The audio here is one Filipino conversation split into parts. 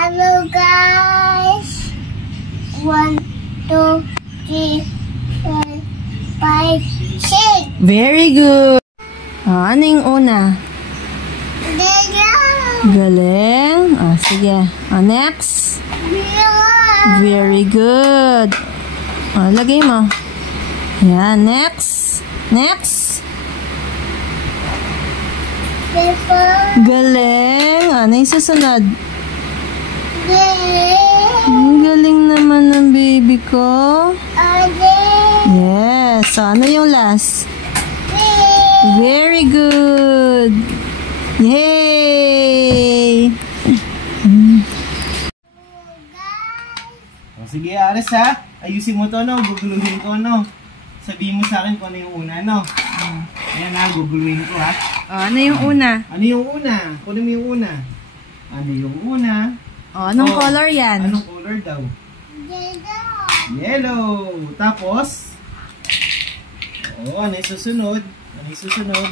Hello guys. 1, 2, 3, 4, 5, 6. Very good. Ano yung una? Galing. Sige. Next. Very good. Lagay mo. Yan. Next. Next. Galing. Ano yung susunod? Galing naman ng baby ko. Yes. Ano yung last? Very good. Yay! Sige, Ares ha. Ayusin mo to, no? Guguluhin ko, no? Sabihin mo sa akin kung ano yung una, no? Ayan ha, guguluhin ko, ha? Ano yung una? Ano yung una? Kunin mo yung una. Ano yung una? Anong color yan? Anong color daw? Yellow. Tapos? Ano yung susunod? Ano yung susunod?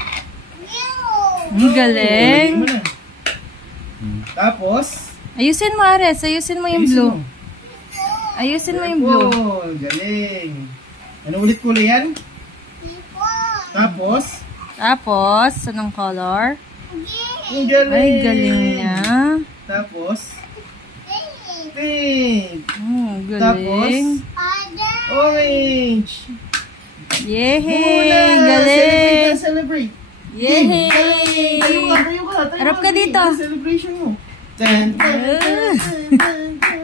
Ang galing. Tapos? Ayusin mo, Ares. Ayusin mo yung blue. Ayusin mo yung blue. Galing. Ano ulit kulay yan? Tapos? Tapos, anong color? Ang galing. Ay, galing niya. Tapos? Pink. Galing. Tapos? Orange. Yehey! Galing! Celebrate! Yehey! Tayo ka! Harap ka dito. Celebration mo. Tan, tan, tan, tan, tan.